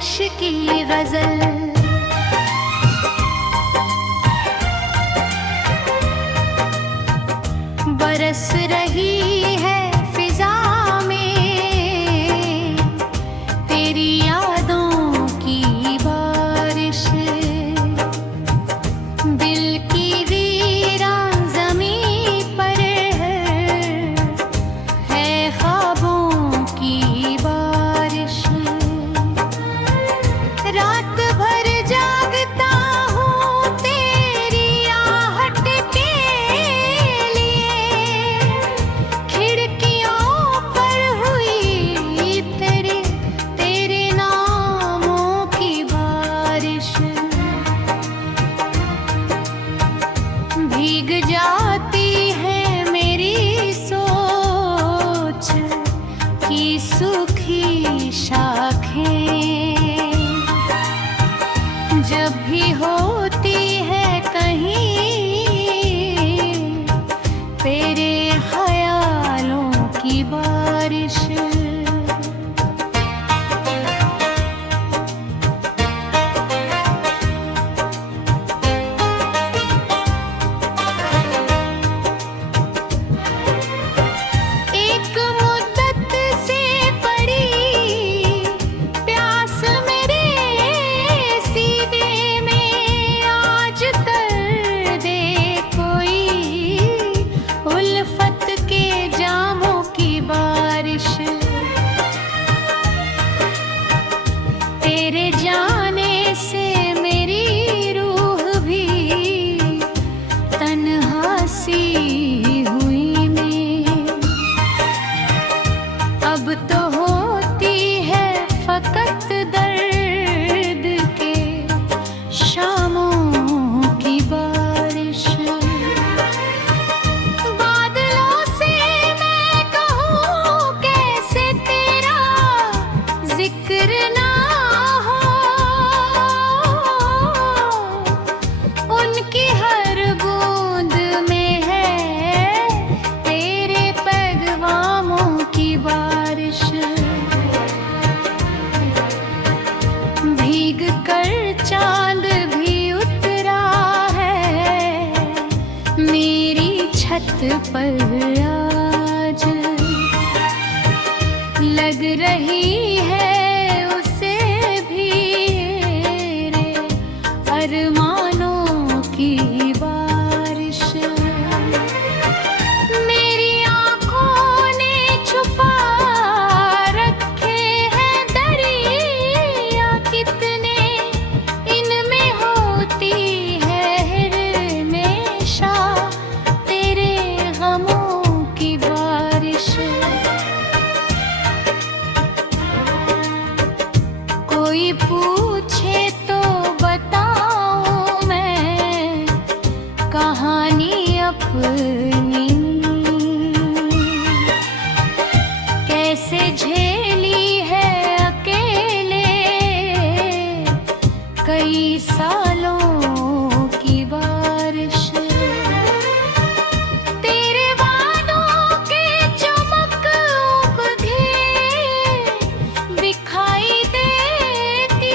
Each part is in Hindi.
बारिश की गजल। बरस रही है फिजा में तेरी यादों की बारिश। दिल की वीरान ज़मीं पर है ख्वाबों की बारिश। रात भर जागता हूँ तेरी आहट के लिए। खिड़कियों पर हुई तेरे नामों की बारिश। भीग जाती है मेरी सोच की सूखी शाखें। जब भी होती है कहीं तेरे ख्यालों की बारिश। एक मुद्दत से पड़ी प्यास मेरे सीने में। आज कर दे कोई उल्फत के जामों की बारिश। तेरे जाने से मेरी रूह भी तन्हा सी हुई मैं। अब तो होती है फकत दर्द के शामों की बारिश। बादलों से मैं कहूँ कैसे तेरा जिक्र ना हो। उनकी हर बूंद में है तेरे पैगवामों की बारिश। भीग कर चांद भी उतरा है मेरी छत पर आज। लग रही है उसे भी रे अरमानों की बारिश। मेरी आँखों ने छुपा रखे हैं दरिया कितने। इनमें होती है हमेशा तेरे गमों की बारिश। कोई पूछे तो बताऊं मैं कहानी अपनी। कैसे झेली है अकेले कई सालों की बारिश। तेरे वादों के चमक उगे दिखाई देती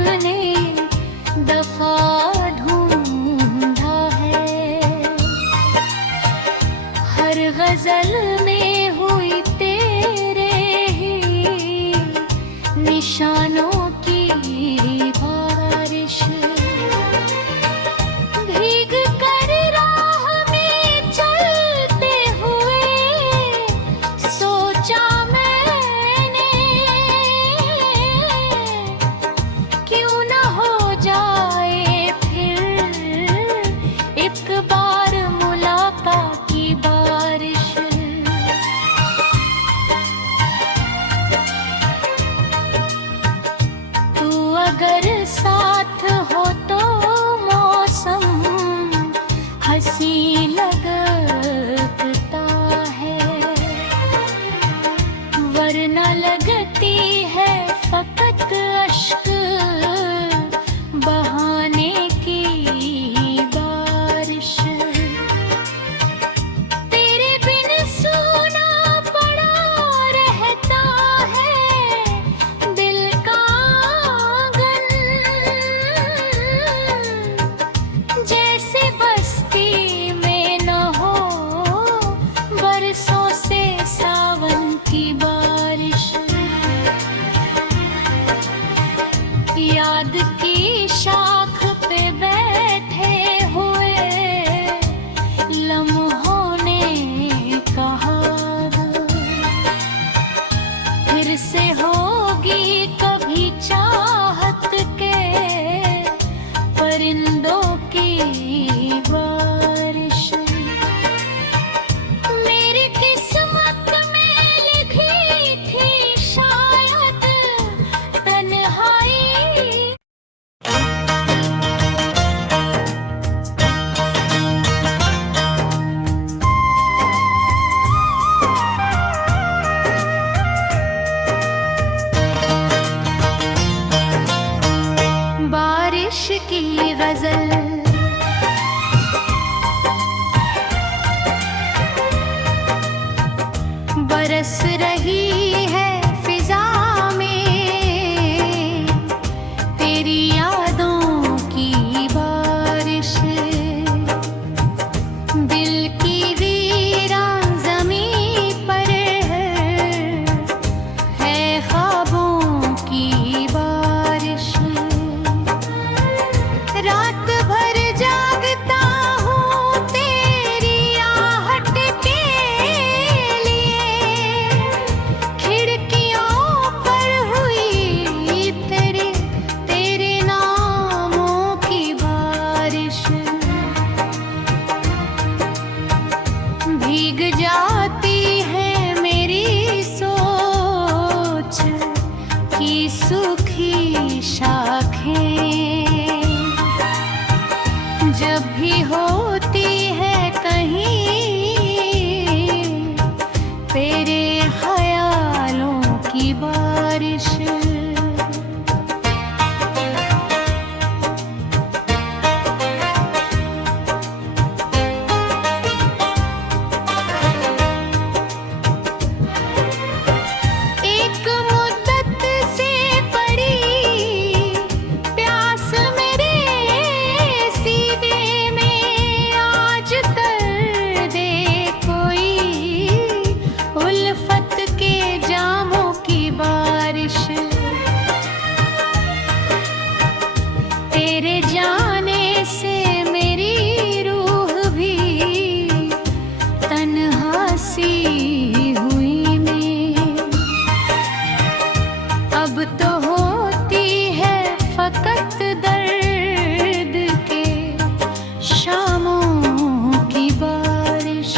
हमने दफा ढूंढा है। हर गजल में हुई तेरे ही निशानों की बारिश। भीग कर राह में चलते हुए सोचा मैंने, क्यों न हो जाए फिर एक बार मुलाकात की बारिश। तू अगर साथ हो तो मौसम हंसी लगता है, वरना लगती है फकत अश्क बहाने की बारिश। तेरे बिन सूना पड़ा रहता है दिल का आंगन, जैसे बस्ती में न हो बरसों से सावन की बारिश। याद की शाख पे बैठे हुए लम्हों ने कहा, फिर से होगी कभी चाहत के परिंदों की बारिश। मेरी किस्मत में लिखी थी शायद तन्हाई। बारिश की गजल बरस रही है फिजा में, तेरी यादों की बारिश। दिल की वीरान ज़मीं पर है ख्वाबों की बारिश। रात भर जागता हूँ तेरी आहट के लिए, खिड़कियों पर हुई तेरे नामों की बारिश। भीग जाती है मेरी सोच की सूखी शाखें, जब भी होती है कहीं तेरे ख्यालों की बारिश। एक मुद्दत से पड़ी प्यास मेरे सीने में, आज कर दे कोई उल्फत के जामों की बारिश। तेरे जाने से मेरी रूह भी तन्हा सी हुई मैं। अब तो होती है फकत दर्द के शामों की बारिश।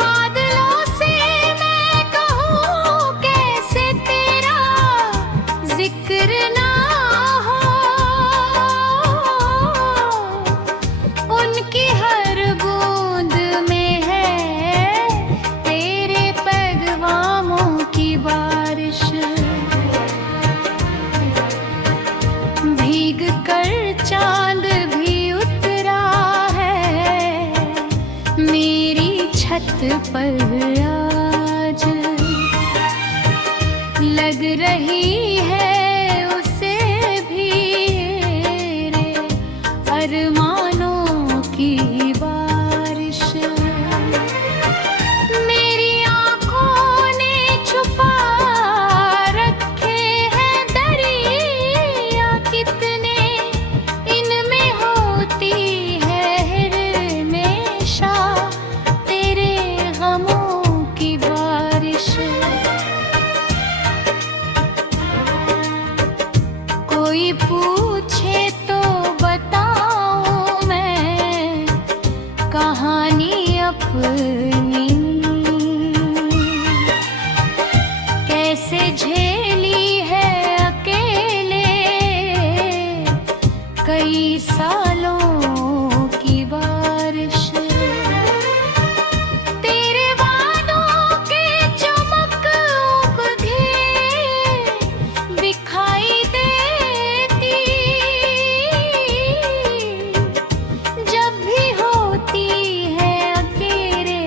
बादलों से मैं कहूँ कैसे तेरा जिक्र ना हो, उनकी हर बूंद में है तेरे पैगवामों की बारिश। भीग कर चांद भी उतरा है मेरी छत पर आज, लग रही है कोई पूछे तो बताऊं मैं कहानी अपनी, कैसे झेली है अकेले कई सालों की बारिश। तेरे वादों के चमक उगे दिखाई देती, जब भी होती है अकेले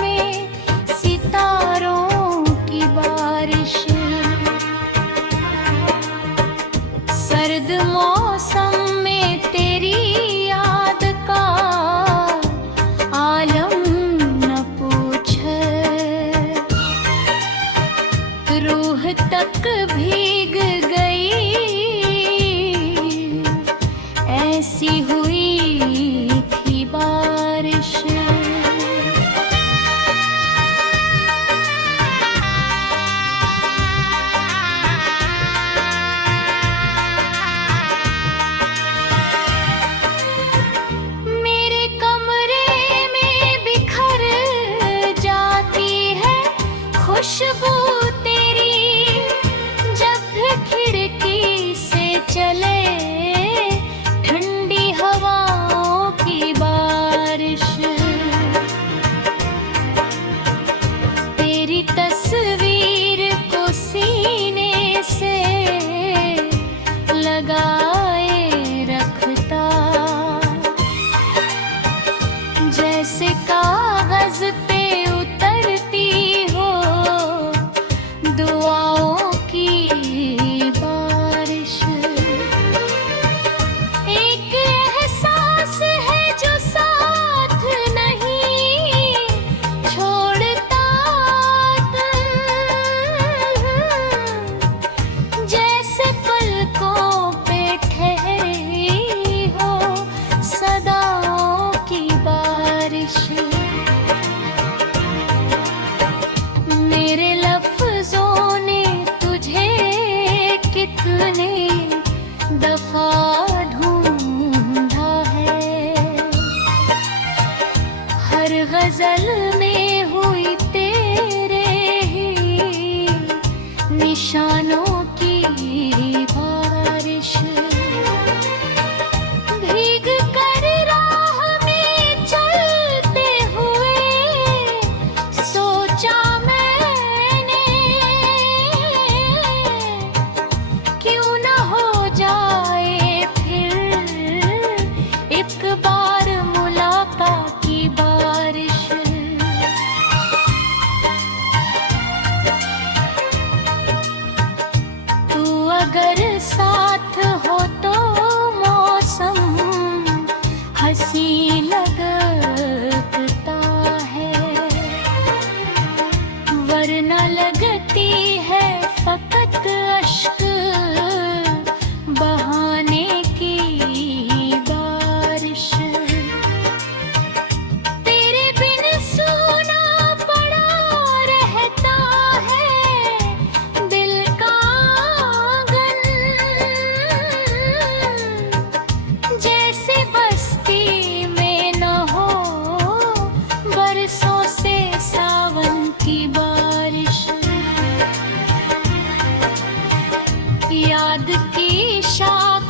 में सितारों की बारिश। सर्द मौसम में तेरी याद का आलम न पूछे, रूह तक भीग गई ऐसी हुई थी बारिश। मेरे कमरे में बिखर जाती है खुशबू तेरी, जब खिड़की से चले ठंडी हवाओं की बारिश। तेरी तस्वीर को सीने से लगाए रखता, जैसे कागज पे उतरती हो दुआओं की बारिश। एक एहसास है जो साथ नहीं छोड़ता, जैसे पलकों पे ठहरी हो सदाओं की बारिश। मेरे लफ्जों ने तुझे कितने दफा ढूंढा है, हर गजल में हुई तेरे ही निशानों की बारिश। भीग कर राह में चलते हुए सोचा मैंने, क्यों न हो जाए फिर एक बार मुलाकात की बारिश। तू अगर साथ हो तो मौसम हंसी लगता है, वरना लगती है फकत अश्क बहाने की बारिश। तेरे बिन सूना पड़ा रहता है दिल का आंगन, जैसे बस्ती में न हो बरसों से सावन की बारिश। याद की शाख